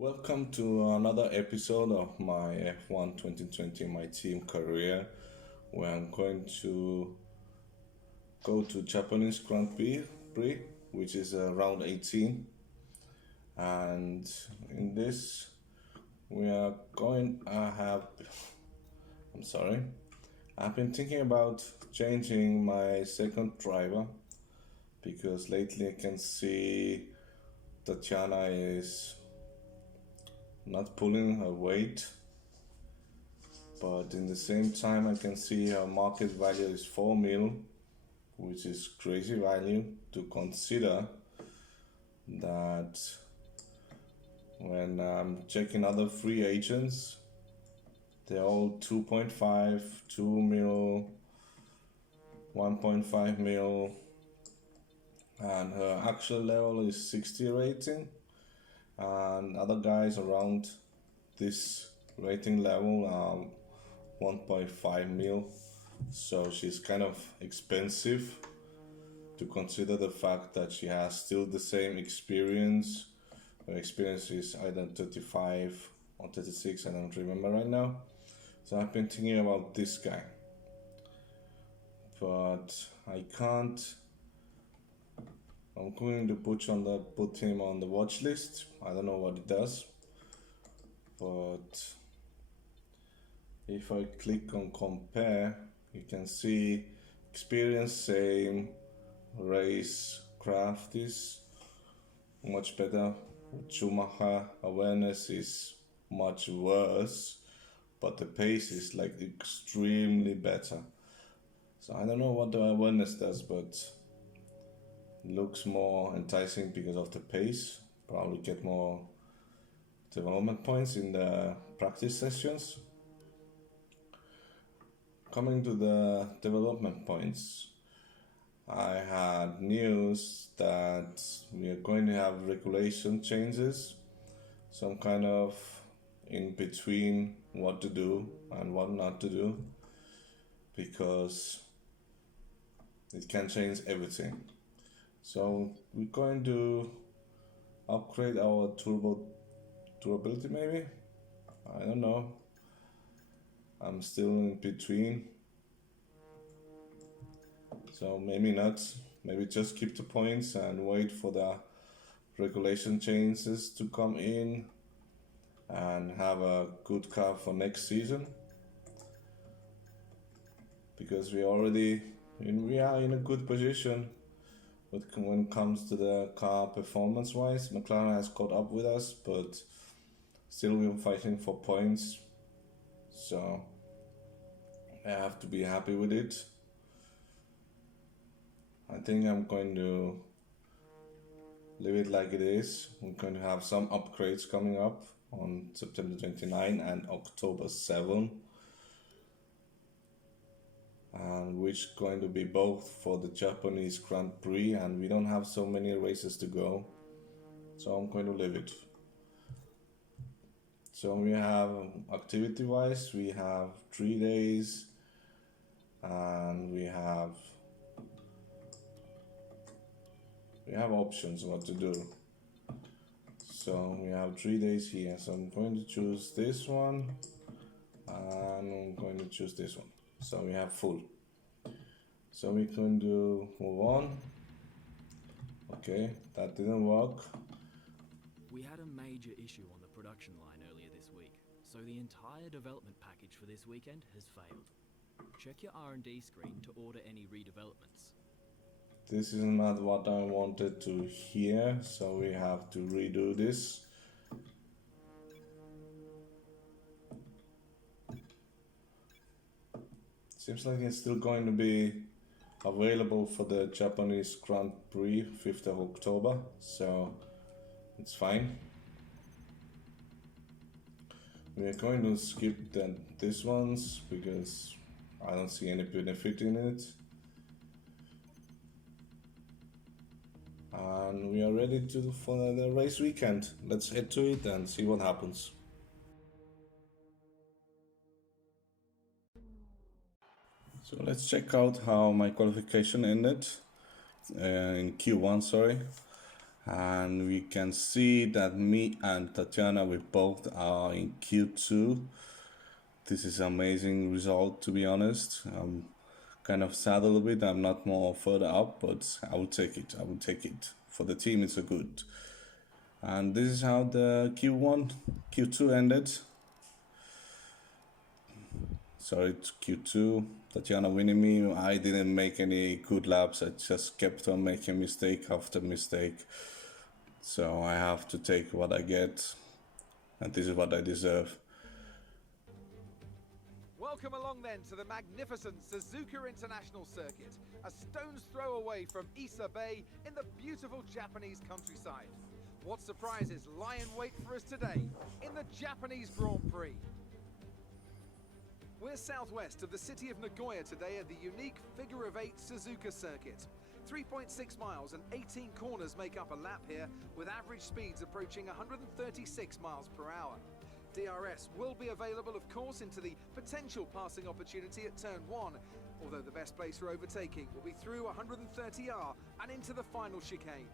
Welcome to another episode of my F1 2020 MyTeam career, where I'm going to go to Japanese Grand Prix, which is round 18. And in this, we are going. I'm sorry. I've been thinking about changing my second driver because lately I can see Tatiana is not pulling her weight, but in the same time I can see her market value is 4 mil, which is crazy value to consider that when I'm checking other free agents, they're all 2.5, 2 mil, 1.5 mil, and her actual level is 60 rating, and other guys around this rating level are 1.5 mil. So she's kind of expensive to consider the fact that she has still the same experience. Her experience is either 35 or 36, I don't remember right now. So I've been thinking about this guy, but I can't. I'm going to put him on the watch list. I don't know what it does, but if I click on compare, you can see experience same, race craft is much better. Schumacher awareness is much worse, but the pace is like extremely better. So I don't know what the awareness does, but it looks more enticing because of the pace. Probably get more development points in the practice sessions. Coming to the development points, I had news that we are going to have regulation changes, some kind of in between what to do and what not to do, because it can change everything. So we're going to upgrade our durability maybe? I don't know. I'm still in between. So maybe not. Maybe just keep the points and wait for the regulation changes to come in and have a good car for next season. Because we are in a good position when it comes to the car performance wise. McLaren has caught up with us, but still we're fighting for points. So I have to be happy with it. I think I'm going to leave it like it is. We're going to have some upgrades coming up on September 29 and October 7, and which going to be both for the Japanese Grand Prix, and we don't have so many races to go, so I'm going to leave it. So we have activity wise, we have 3 days, and we have options what to do. So we have 3 days here, so I'm going to choose this one and I'm going to choose this one. So we have full. So we can do move on. Okay, that didn't work. We had a major issue on the production line earlier this week, so the entire development package for this weekend has failed. Check your R&D screen to order any redevelopments. This is not what I wanted to hear, so we have to redo this. Seems like it's still going to be available for the Japanese Grand Prix 5th of October, so it's fine. We're going to skip these ones because I don't see any benefit in it. And we are ready for the race weekend. Let's head to it and see what happens. So let's check out how my qualification ended in Q1, sorry. and we can see that me and Tatiana, we both are in Q2. This is an amazing result, to be honest. I'm kind of sad a little bit I'm not more further up, but I will take it. I will take it. For the team, it's a good. And this is how the Q2 ended. So it's Q2, Tatiana winning me. I didn't make any good laps. I just kept on making mistake after mistake. So I have to take what I get, and this is what I deserve. Welcome along then to the magnificent Suzuka International Circuit, a stone's throw away from Issa Bay in the beautiful Japanese countryside. What surprises lie in wait for us today in the Japanese Grand Prix? We're southwest of the city of Nagoya today at the unique figure-of-8 Suzuka circuit. 3.6 miles and 18 corners make up a lap here, with average speeds approaching 136 miles per hour. DRS will be available, of course, into the potential passing opportunity at turn 1, although the best place for overtaking will be through 130R and into the final chicane.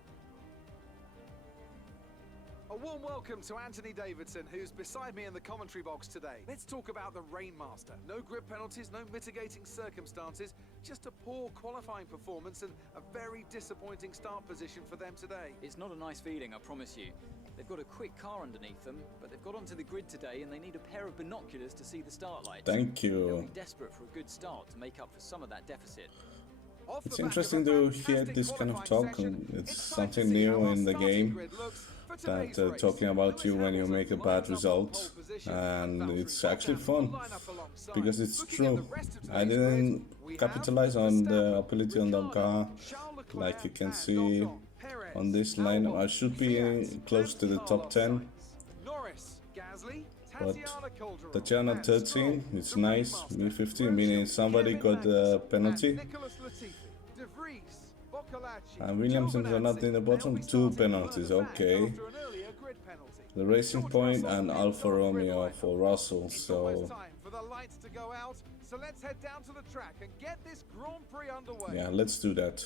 A warm welcome to Anthony Davidson, who's beside me in the commentary box today. Let's talk about the Rainmaster. No grip penalties, no mitigating circumstances, just a poor qualifying performance and a very disappointing start position for them today. It's not a nice feeling, I promise you. They've got a quick car underneath them, but they've got onto the grid today and they need a pair of binoculars to see the start lights. Thank you. They'll be desperate for a good start to make up for some of that deficit. It's interesting to hear this kind of talk. It's something new in the game, that talking about you when you make a bad result, and it's actually fun because it's true. I didn't capitalize on the ability on the car, like you can see on this line. I should be close to the top 10, but Tatiana 13, it's nice. Me 15, meaning somebody got a penalty. And Williamson's are not in the bottom, 2 penalties, okay. The Racing Point and Alfa Romeo for Russell, so yeah, let's do that.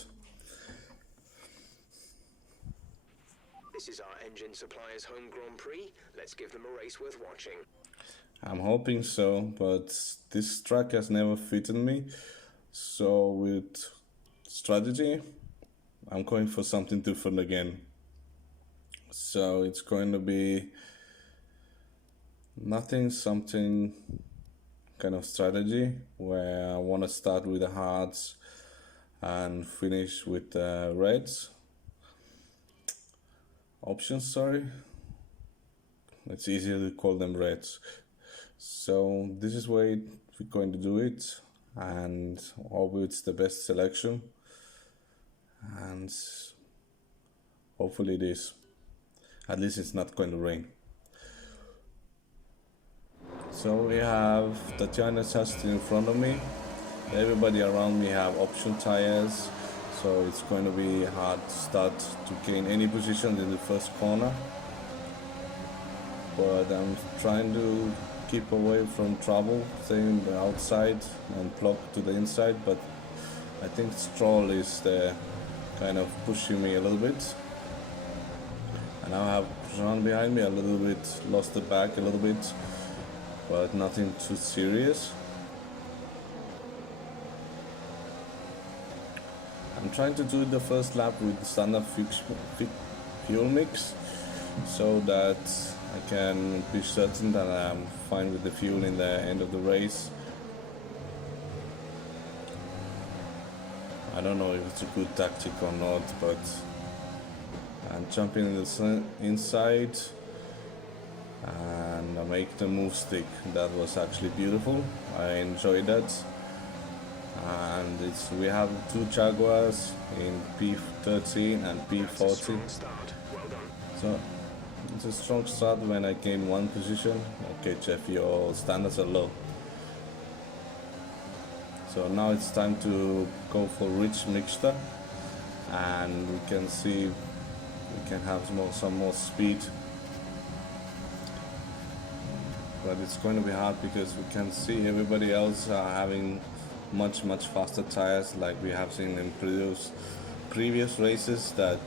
This is our engine supplier's home Grand Prix. Let's give them a race worth watching. I'm hoping so, but this track has never fitted me. So with strategy, I'm going for something different again. So it's going to be something kind of strategy where I want to start with the hards and finish with the reds. Options, sorry. It's easier to call them reds. So this is where we're going to do it, and hope it's the best selection, and hopefully it is. At least it's not going to rain. So we have Tatiana just in front of me. Everybody around me have option tires, so it's going to be hard to start to gain any position in the first corner. But I'm trying to keep away from trouble, staying the outside and block to the inside, but I think Stroll is there kind of pushing me a little bit. And now I have Jean behind me a little bit, lost the back a little bit, but nothing too serious. I'm trying to do the first lap with standard fuel mix, so that I can be certain that I'm fine with the fuel in the end of the race. I don't know if it's a good tactic or not, but I'm jumping in the inside and I make the move stick. That was actually beautiful. I enjoyed that. And we have 2 Jaguars in P13 and P40. So it's a strong start when I gain 1 position. Okay, Jeff, your standards are low. So now it's time to go for rich mixture, and we can see we can have some more speed. But it's going to be hard because we can see everybody else having much faster tires, like we have seen in previous races, that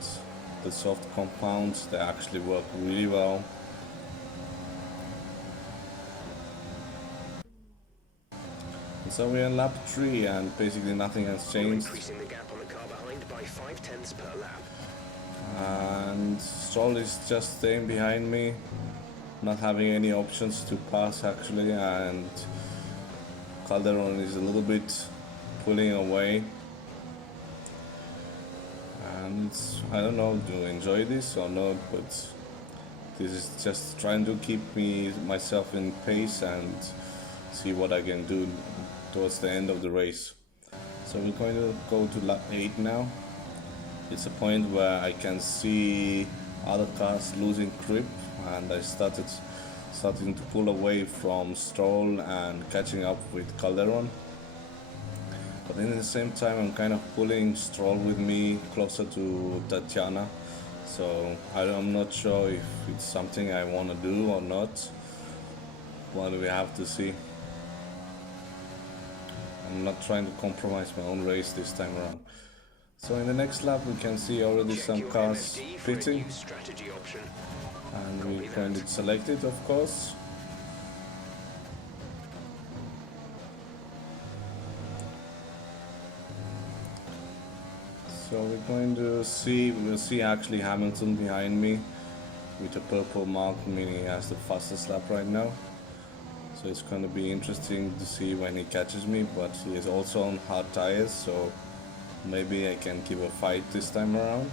the soft compounds, they actually work really well. And so we're in lap 3 and basically nothing has You're changed. increasing the gap on the car behind by 0.5 per lap. And Stroll is just staying behind me, not having any options to pass actually, and Calderon is a little bit pulling away. And I don't know, do I enjoy this or not, but this is just trying to keep myself in pace and see what I can do towards the end of the race. So we're going to go to lap 8 now. It's a point where I can see other cars losing grip, and I starting to pull away from Stroll and catching up with Calderon. But in the same time, I'm kind of pulling Stroll with me closer to Tatiana. So I'm not sure if it's something I want to do or not. But we have to see. I'm not trying to compromise my own race this time around. So in the next lap we can see already some cars pitting, and we can select it, of course. So we're going to see, we'll see actually Hamilton behind me with a purple mark, meaning he has the fastest lap right now. So it's going to be interesting to see when he catches me, but he is also on hard tires, so maybe I can give a fight this time around.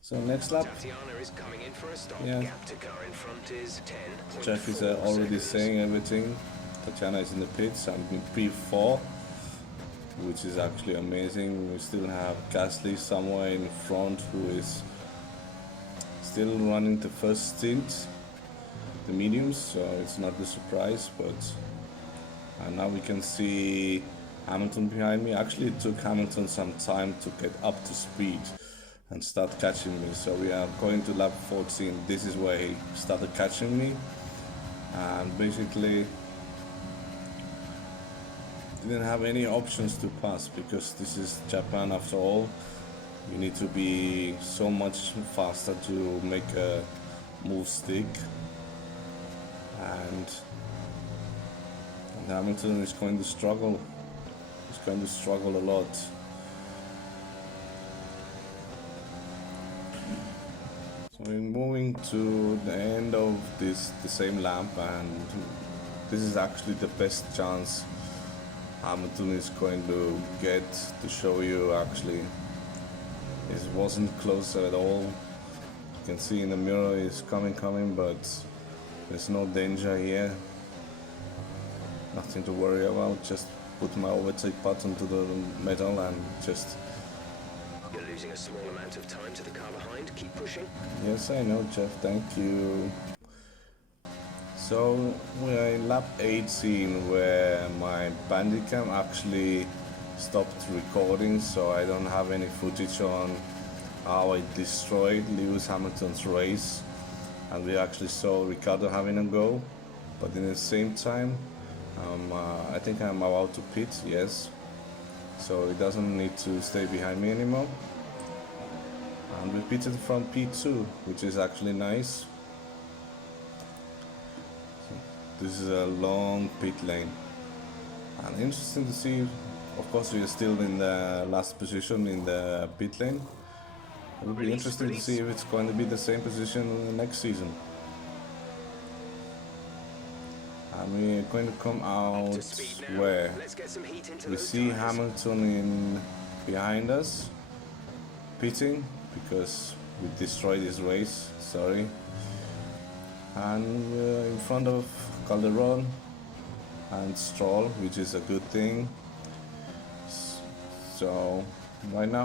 So next lap, Tatiana is coming in for a stop. yeah, Gap to car in front is 10.4 Jeff is already seconds. saying everything. Tatiana is in the pits, I'm in P4, which is actually amazing. We still have Gasly somewhere in front who is still running the first stint, the mediums, so it's not a surprise, but now we can see Hamilton behind me. Actually, it took Hamilton some time to get up to speed and start catching me. So we are going to lap 14. This is where he started catching me, and basically didn't have any options to pass, because this is Japan after all. You need to be so much faster to make a move stick, and Hamilton is going to struggle. He's going to struggle a lot. So we're moving to the end of the same lap, and this is actually the best chance Hamilton is going to get to show you. Actually, it wasn't closer at all. You can see in the mirror it's coming, but there's no danger here. Nothing to worry about. Just put my overtake button to the metal and just... You're losing a small amount of time to the car behind. Keep pushing. Yes, I know, Jeff. Thank you. So we're in lap 18, where my Bandicam actually stopped recording, so I don't have any footage on how I destroyed Lewis Hamilton's race, and we actually saw Ricardo having a go. But in the same time, I think I'm about to pit, yes, so he doesn't need to stay behind me anymore. And we pitted from P2, which is actually nice. This is a long pit lane, and interesting to see. Of course, we are still in the last position in the pit lane. It will be interesting to see if it's going to be the same position in the next season. And we're going to come out where we see Hamilton in behind us, pitting because we destroyed his race. Sorry. And we're in front of Calderon and Stroll, which is a good thing. So right now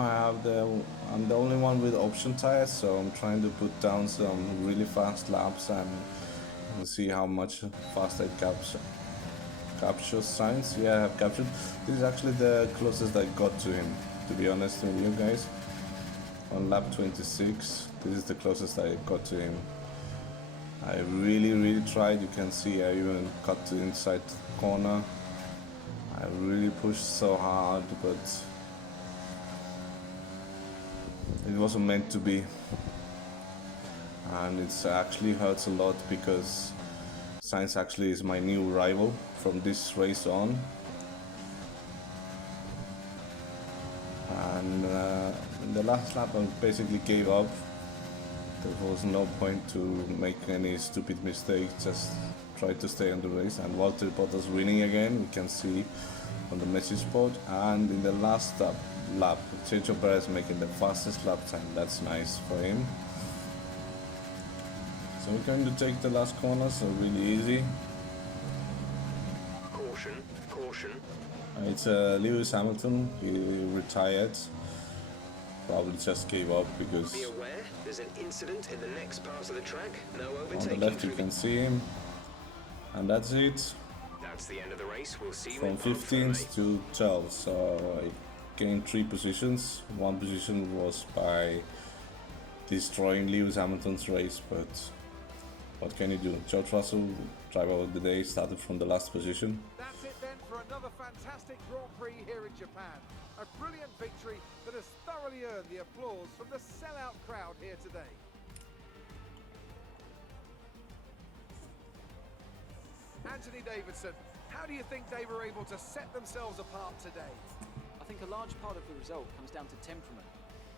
I'm the only one with option tires, so I'm trying to put down some really fast laps and we'll see how much fast I capture signs. Yeah, I have captured. This is actually the closest I got to him, to be honest with you guys. On lap 26, this is the closest I got to him. I really tried. You can see I even cut to inside the corner. I really pushed so hard, but It wasn't meant to be, and it actually hurts a lot because Sainz actually is my new rival from this race on. And in the last lap I basically gave up. There was no point to make any stupid mistake, just try to stay on the race. And Valtteri Bottas winning again, we can see on the message board. And in the last lap, Sergio Perez making the fastest lap time. That's nice for him. So we're going to take the last corner, so really easy. Caution, caution. It's Lewis Hamilton. He retired. Probably just gave up because Be aware, there's an incident in the next part of the track. No on overtaking. the left you can see him. And that's it. That's the end of the race. We'll see you From in part 15th to 12th. So I gained 3 positions. 1 position was by destroying Lewis Hamilton's race, but what can you do? George Russell, driver of the day, started from the last position. That's it then for another fantastic Grand Prix here in Japan. A brilliant victory that has thoroughly earned the applause from the sellout crowd here today. Anthony Davidson, how do you think they were able to set themselves apart today? I think a large part of the result comes down to temperament.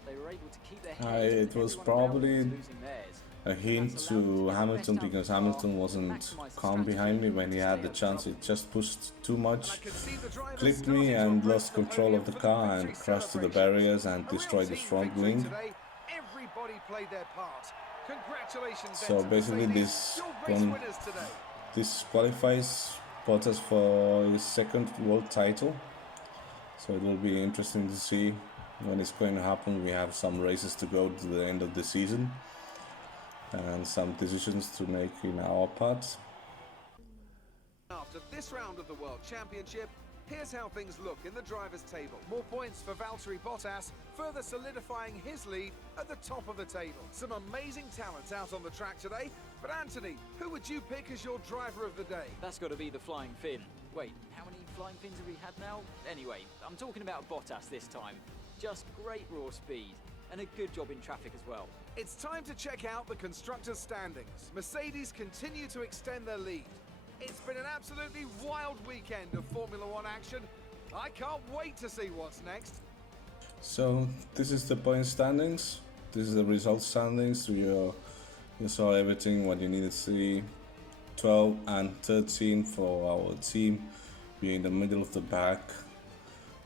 They were able to keep their heads. It when was everyone around them probably was losing theirs. a hint to Hamilton because Hamilton wasn't calm behind me when he had the chance. He just pushed too And much, I can see the drivers clipped me starting to and embrace lost the control of the podium for car victory and crashed to the celebrations. barriers and A destroyed the real team front victory wing. today. Everybody played their part. Congratulations So then to basically Mercedes, your race winners today. this qualifies Bottas for his 2nd world title. So it will be interesting to see when it's going to happen. We have some races to go to the end of the season and some decisions to make in our part. After this round of the World Championship, here's how things look in the drivers' table. More points for Valtteri Bottas, further solidifying his lead at the top of the table. Some amazing talents out on the track today, but Anthony, who would you pick as your driver of the day? That's got to be the Flying Finn. Wait, how many Flying Fins have we had now? Anyway, I'm talking about Bottas this time. Just great raw speed and a good job in traffic as well. It's time to check out the constructors' standings. Mercedes continue to extend their lead. It's been an absolutely wild weekend of Formula One action. I can't wait to see what's next. So this is the point standings. This is the result standings. You saw everything what you needed to see. 12 and 13 for our team. We're in the middle of the pack.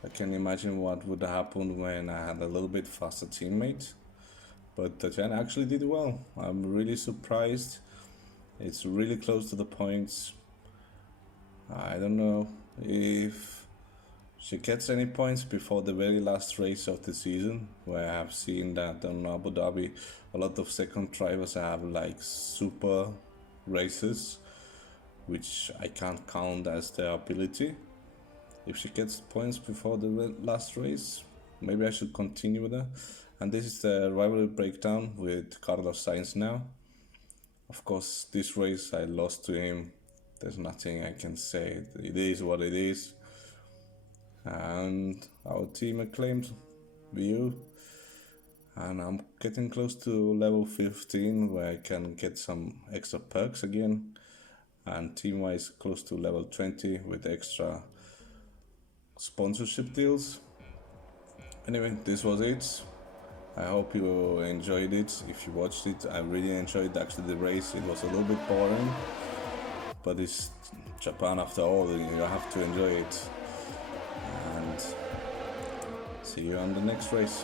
I can imagine what would happen when I had a little bit faster teammate. But Tatiana actually did well. I'm really surprised. It's really close to the points. I don't know if she gets any points before the very last race of the season, where I have seen that on Abu Dhabi a lot of second drivers have like super races, which I can't count as their ability. If she gets points before the last race, maybe I should continue with her. And this is the rivalry breakdown with Carlos Sainz now. Of course, this race I lost to him. There's nothing I can say. It is what it is. And our team acclaimed view. And I'm getting close to level 15 where I can get some extra perks again. And team-wise close to level 20 with extra sponsorship deals. Anyway, this was it. I hope you enjoyed it. If you watched it, I really enjoyed actually the race. It was a little bit boring, but it's Japan after all. You have to enjoy it. And see you on the next race.